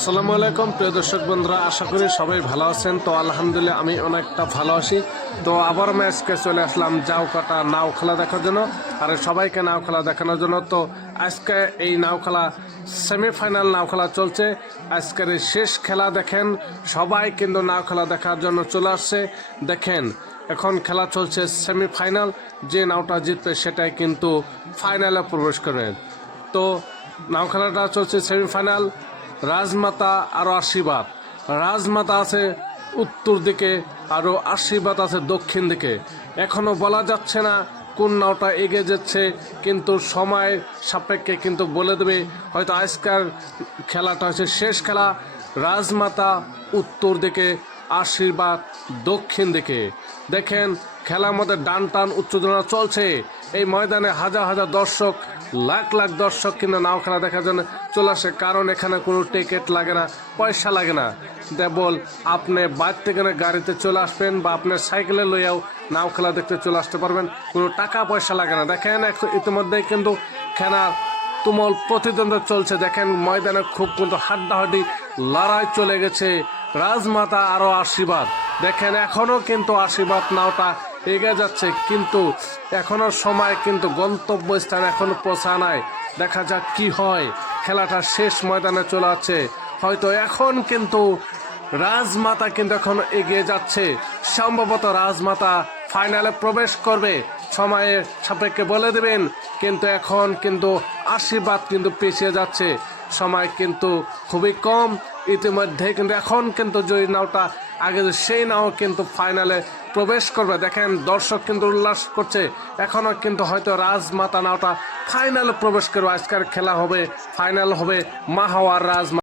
আসসালামু আলাইকুম, প্রিয় দর্শক বন্ধুরা, আশা করি সবাই ভালো আছেন। তো আলহামদুলিল্লাহ, আমি অনেকটা ভালো আছি। তো আবার আমি আজকে চলে আসলাম যাও কাটা নাও খেলা দেখার জন্য, আর সবাইকে নাও খেলা দেখানোর জন্য। তো আজকে এই নাও খেলা সেমিফাইনাল নাও খেলা চলছে। আজকের এই শেষ খেলা দেখেন, সবাই কিন্তু নাও খেলা দেখার জন্য চলে আসছে। দেখেন, এখন খেলা চলছে সেমিফাইনাল, যে নাওটা জিতবে সেটাই কিন্তু ফাইনালে প্রবেশ করবে। তো নাও খেলাটা চলছে সেমিফাইনাল রাজমাতা আরও আশীর্বাদ। রাজমাতা আছে উত্তর দিকে আরও আশীর্বাদ আছে দক্ষিণ দিকে। এখনও বলা যাচ্ছে না কোন নাওটা এগিয়ে যাচ্ছে, কিন্তু সময় সাপেক্ষে কিন্তু বলে দেবে। হয়তো আজকের খেলাটা হচ্ছে শেষ খেলা, রাজমাতা উত্তর দিকে আশীর্বাদ দক্ষিণ দিকে। দেখেন, খেলার মধ্যে ডান টান উচ্চদনা চলছে। এই ময়দানে হাজার হাজার দর্শক, লাখ লাখ দর্শক কিন্তু নাও খেলা দেখার জন্য চলে আসে। কারণ এখানে কোনো টিকিট লাগে না, পয়সা লাগে না। কেবল আপনি বাইর থেকে গাড়িতে চলে আসবেন বা আপনার সাইকেলে লইয়াও নাও খেলা দেখতে চলে আসতে পারবেন। কোনো টাকা পয়সা লাগে না। দেখেন ইতিমধ্যেই কিন্তু খেলার তুমল প্রতিদ্বন্দ্ব চলছে। দেখেন, ময়দানে খুব কিন্তু হাড্ডাহাড্ডি লড়াই চলে গেছে। রাজমাতা আরও আশীর্বাদ। দেখেন, এখনও কিন্তু আশীর্বাদ নাওটা এগিয়ে যাচ্ছে, কিন্তু এখনও সময় কিন্তু গন্তব্যস্থান এখনও পৌঁছা নাই। দেখা যাক কি হয়। খেলাটা শেষ ময়দানে চলে আছে হয়তো এখন কিন্তু রাজমাতা কিন্তু এখন এগিয়ে যাচ্ছে। সম্ভবত রাজমাতা ফাইনালে প্রবেশ করবে। সময়ের সাপেক্ষে বলে দেবেন, কিন্তু এখন কিন্তু আশীর্বাদ কিন্তু পেছিয়ে যাচ্ছে। সময় কিন্তু খুবই কম। ইতিমধ্যে কিন্তু এখন কিন্তু যে নাওটা আগে সেই নাও কিন্তু ফাইনালে প্রবেশ করবে, দেখেন দর্শক কিন্তু উল্লাস করছে। এখনও কিন্তু হয়তো রাজমাতা নাওটা ফাইনালে প্রবেশ করবে। আজকের খেলা হবে, ফাইনাল হবে মাহাওয়ার রাজমা